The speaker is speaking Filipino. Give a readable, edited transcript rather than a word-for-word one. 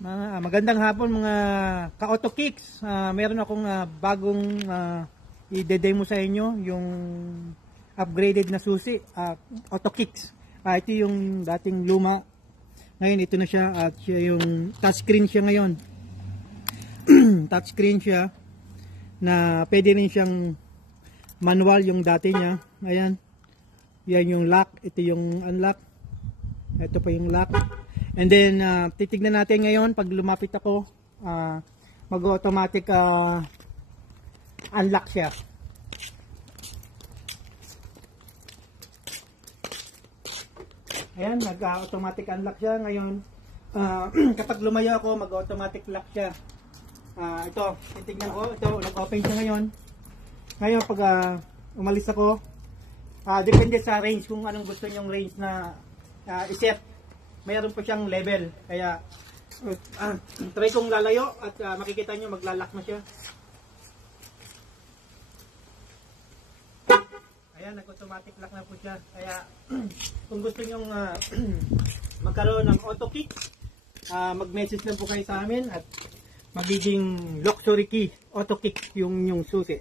Magandang hapon mga ka-Auto Kicks. Meron akong bagong i-demo sa inyo, yung upgraded na susi, Auto Kicks. Ito yung dating luma. Ngayon ito na siya at siya yung touchscreen siya ngayon. Touchscreen siya na pwede rin siyang manual yung dati niya. Ayan. Yan yung lock, ito yung unlock. Ito pa yung lock. And then, titignan natin ngayon, pag lumapit ako, mag-automatic unlock siya. Ayan, mag-automatic unlock siya. Ngayon, kapag lumayo ako, mag-automatic lock siya. Ito, titignan ko. Ito, nag-open siya ngayon. Ngayon, pag umalis ako, depende sa range, kung anong gusto nyong range na iset. Mayroon po siyang level, kaya try kong lalayo at makikita nyo maglalak na siya. Ayan, nag-automatic lock na po siya. Kaya kung gusto nyong magkaroon ng auto kick, mag-message lang po kayo sa amin at magiging luxury key auto kick yung susi.